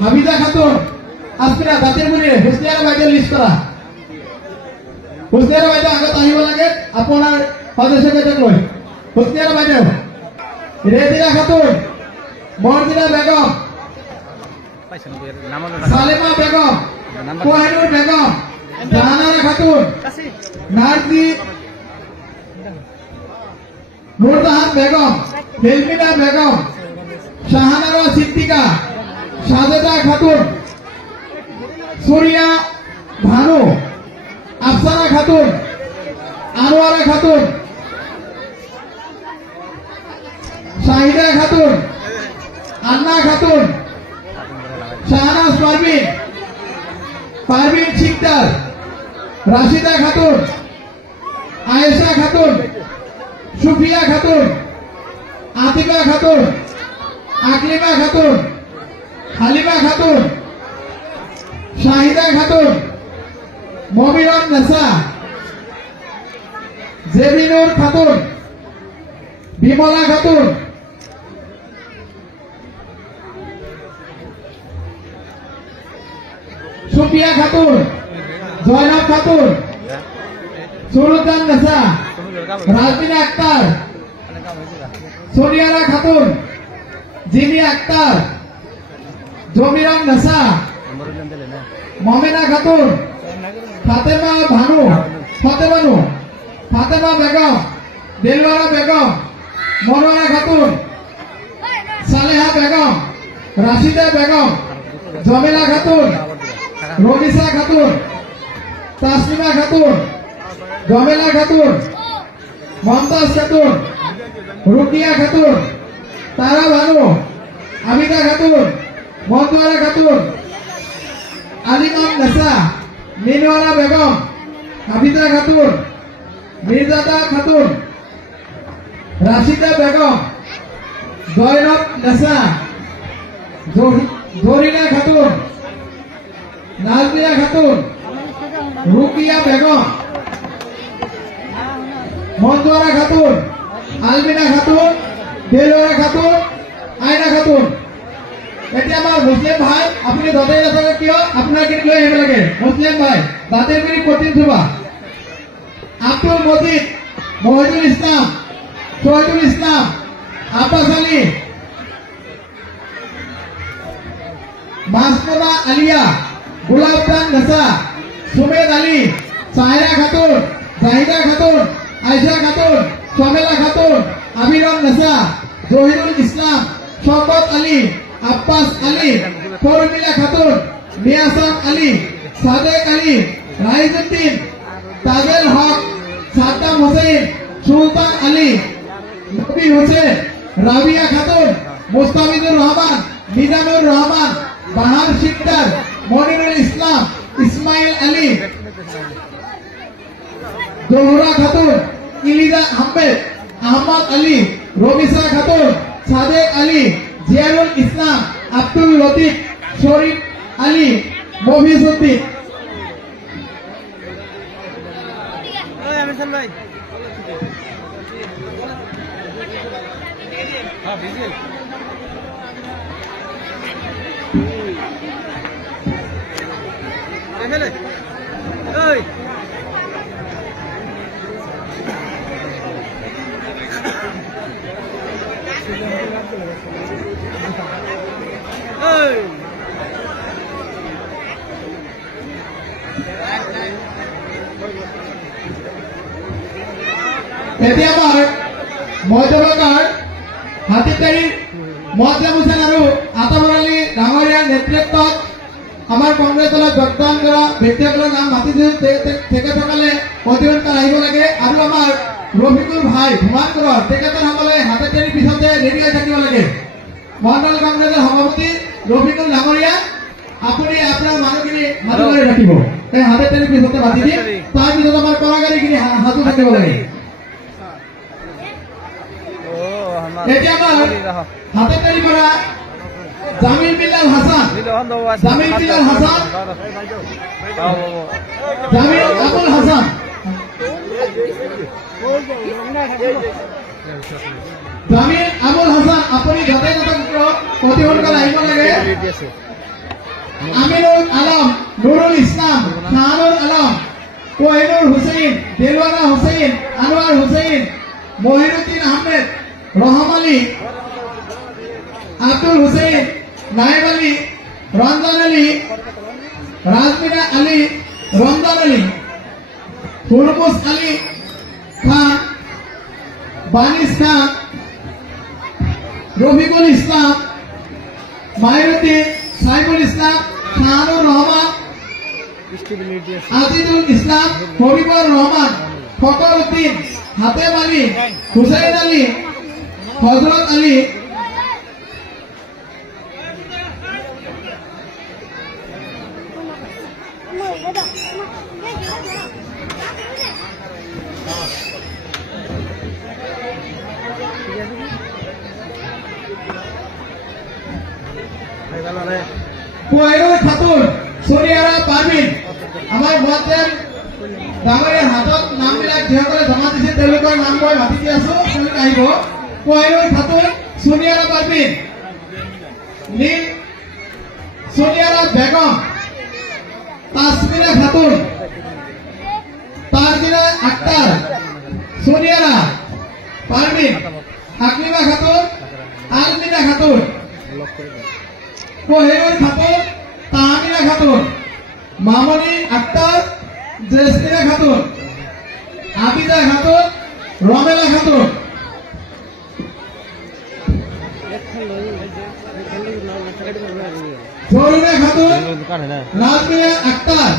হামিদা খাতুন আজকেরা জাতির মনিৰ হুসনিয়াৰা বাইদেউ লিষ্ট কৰা হুসনিয়াৰা বাইদেউ আগত আহিব লাগে আপোনাৰ সদস্যকেইটাক লৈ হুসনিয়াৰা বাইদেউ ৰেদিনা খাতুন মৰ্জিনা বেগম সালেমা বেগম কোহিনুর বেগম জাহানারা খাতুন নার্জি নুরজাহান বেগম হেলমিনা বেগম শাহানারা সিদ্দিকা সাজেদা খাতুন সুরিয়া ভানু আফসানা খাতুন আনোয়ারা খাতুন শাহিদা খাতুন আন্না খাতুন শাহনাজ পারভিন শিকদার রাশিদা খাতুন আয়েশা খাতুন সুফিয়া খাতুন আতিকা খাতুন আকলিমা খাতুন হালিমা খাতুন শাহিদা খাতুন মমিরন নেসা জেবিনুর খাতুন বিমলা খাতুন সুফিয়া খাতুন জয়নাব খাতুন সুরুদ্দান নেসা রাজবিনা আক্তার সোনিয়ারা খাতুন জিনি আক্তার জমিরান নেসা মমিনা খাতুন ফাতেমা বেগম দিলওয়ারা বেগম মনোয়ারা খাতুন সালেহা বেগম রাশিদা বেগম জমিলা খাতুন রমিসা খাতুন তাসলিমা খাতুন জমেলা খাতুন মমতাজ খাতুন রুকিয়া খাতুন তারা ভানু আমিনা খাতুন মন্তোয়ারা খাতুন আলিমাম নেসা মিনওয়ারা বেগম হাফিজা খাতুন মির্জাদা খাতুন রাশিদা বেগম জয়নব নেসা জরিনা খাতুন নাজমিয়া খাতুন রুকিয়া বেগম মন্তোয়ারা খাতুন আলমিনা খাতুন দেলওয়ারা খাতুন আয়না খাতুন এতিয়া আমাৰ মুছলিম ভাই আপুনি দতে নাথাকে কিয় আপোনাৰ কি লৈ আহিব লাগে মুছলিম ভাই দাঁতেৰ পিনি কঠিন থবা আব্দুল মজিদ মহিদুল ইসলাম শহীদুল ইসলাম আব্বাস আলী মাসনুরা আলিয়া গুলাবদান নেসা সুমেদ আলী সাহেরা খাতুন জাহিদা খাতুন আয়েশা খাতুন সমেলা খাতুন আমিরন নেসা জহিরুল ইসলাম শওকত আলী আব্বাস আলী ফরমিলা খাতুন মিয়াসান আলী সাদেক আলী রাইজুদ্দিন তাজেল হক সাদ্দাম হোসেন সুলতান আলী নবী হোসেন রাবিয়া খাতুন মুস্তাফিজুর রহমান নিজামুর রহমান বাহার শিকদার মনিরুল ইসলাম ইসমাইল আলী জোহরা খাতুন ইলিদা আহমেদ আহমদ আলী রবিসা খাতুন সাদেক আলী জিয়ারুল ইসলাম আব্দুল লতিফ শরীফ আলী মফিজউদ্দিন এতিয়া আমাৰ মধ্যবৰ্গৰ হাতীতাৰী মহম্মদ হুছেইন আৰু আতাবৰ আলী ডাঙৰীয়াৰ নেতৃত্বত আমাৰ কংগ্ৰেছ দলত যোগদান কৰা ব্যক্তিসকলৰ নাম মাতিছো তেখেতসকলে অধিবেশন আহিব লাগে আৰু আমাৰ ৰফিকুল ভাই ভুমানগড়ৰ তেখেতসকলে হাতীতাৰীৰ পিছতে ৰেডি হৈ থাকিব লাগে মণ্ডল কংগ্ৰেছৰ সভাপতি ৰফিকুল ডাঙৰীয়া আপুনি আপোনাৰ মানুহখিনি মাতি কৰি ৰাখিব এই হাতীতাৰীৰ পিছতে মাতি দিম তাৰপিছত আমাৰ কলাকাৰীখিনি হাতত থাকিব লাগে এতিয়া আমাৰ হাতীতাৰী পৰা জামিল বিল্লাল হাসান জামিল আবুল হাসান জামিল আবুল হাসান আপুনি যাতে অতি সোনকালে আহিব লাগে আমিনুল আলম, নুরুল ইসলাম, শাহানুর আলম, কোহিনুর হুসেইন, দেলওয়ানা হুসেইন, আনোয়ার হুসেইন, মহিরুদ্দিন আহমেদ, রহম আলী, আব্দুল হুসেইন, নায়েব আলী, রমজান আলী, রাজমিনা আলী, রমজান আলী, হুরমুস আলী খান, বানিস খান, রফিকুল ইসলাম, মাহিরুদ্দিন, সাইফুল ইসলাম, শাহানুর রহমান, আজিজুল ইসলাম, হবিবুর রহমান, ফকর উদ্দিন, হাতেম আলী, হুসাইন আলী, হজরত আলী, কোহিনুর খাতুন, সোনিয়ারা পারভিন। আমাৰ মহাদেৱ ডাঙৰীয়াৰ হাতত নামবিলাক যিসকলে জমা দিছে তেওঁলোকৰ নাম মই মাতি দি আছো, তেওঁলোক আহিব। কোহিনুর খাতুন, সোনিয়ারা পারভিন, নীল সোনিয়ারা বেগম, তাসমিনা খাতুন, তারজিনা আক্তার, সোনিয়ারা পারভিন, আকলিমা খাতুন, আলমিনা খাতুন, কোহিনুর খাতুন, তাহমিনা খাতুন, মামনি আক্তার, জেসমিনা খাতুন, আবিদা খাতুন, রমেলা খাতুন, জরুনা খাতুন, রাজমিয়া আক্তার,